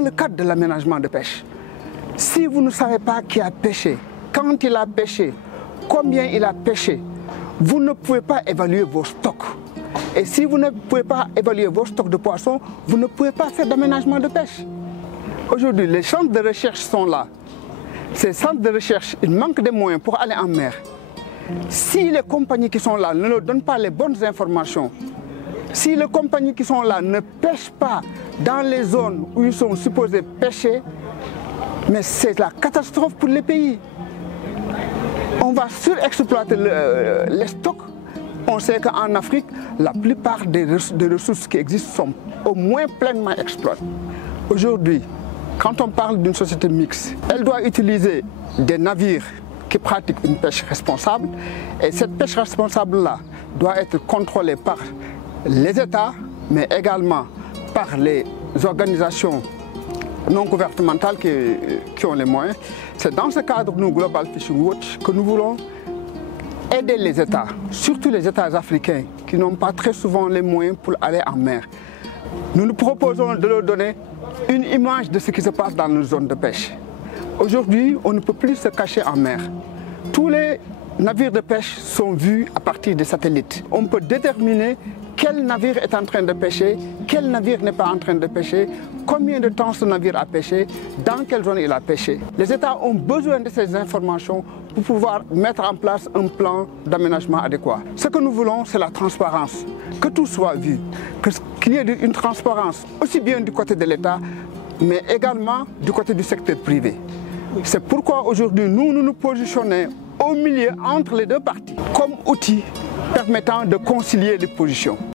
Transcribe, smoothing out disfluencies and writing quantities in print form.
dans le cadre de l'aménagement de pêche, si vous ne savez pas qui a pêché, quand il a pêché, combien il a pêché, vous ne pouvez pas évaluer vos stocks. Et si vous ne pouvez pas évaluer vos stocks de poissons, vous ne pouvez pas faire d'aménagement de pêche. Aujourd'hui, les centres de recherche sont là. Ces centres de recherche, il manque de moyens pour aller en mer. Si les compagnies qui sont là ne leur donnent pas les bonnes informations, si les compagnies qui sont là ne pêchent pas dans les zones où ils sont supposés pêcher, mais c'est la catastrophe pour les pays. On va surexploiter les stocks. On sait qu'en Afrique, la plupart des ressources qui existent sont au moins pleinement exploitées. Aujourd'hui, quand on parle d'une société mixte, elle doit utiliser des navires qui pratiquent une pêche responsable. Et cette pêche responsable-là doit être contrôlée par les États, mais également par les organisations non gouvernementales qui ont les moyens. C'est dans ce cadre, nous, Global Fishing Watch, que nous voulons aider les États, surtout les États africains, qui n'ont pas très souvent les moyens pour aller en mer. Nous nous proposons de leur donner une image de ce qui se passe dans nos zones de pêche. Aujourd'hui, on ne peut plus se cacher en mer. Tous les navires de pêche sont vus à partir des satellites. On peut déterminer quel navire est en train de pêcher, quel navire n'est pas en train de pêcher, combien de temps ce navire a pêché, dans quelle zone il a pêché. Les États ont besoin de ces informations pour pouvoir mettre en place un plan d'aménagement adéquat. Ce que nous voulons, c'est la transparence, que tout soit vu, qu'il y ait une transparence aussi bien du côté de l'État, mais également du côté du secteur privé. C'est pourquoi aujourd'hui, nous nous positionnons au milieu entre les deux parties comme outil permettant de concilier les positions.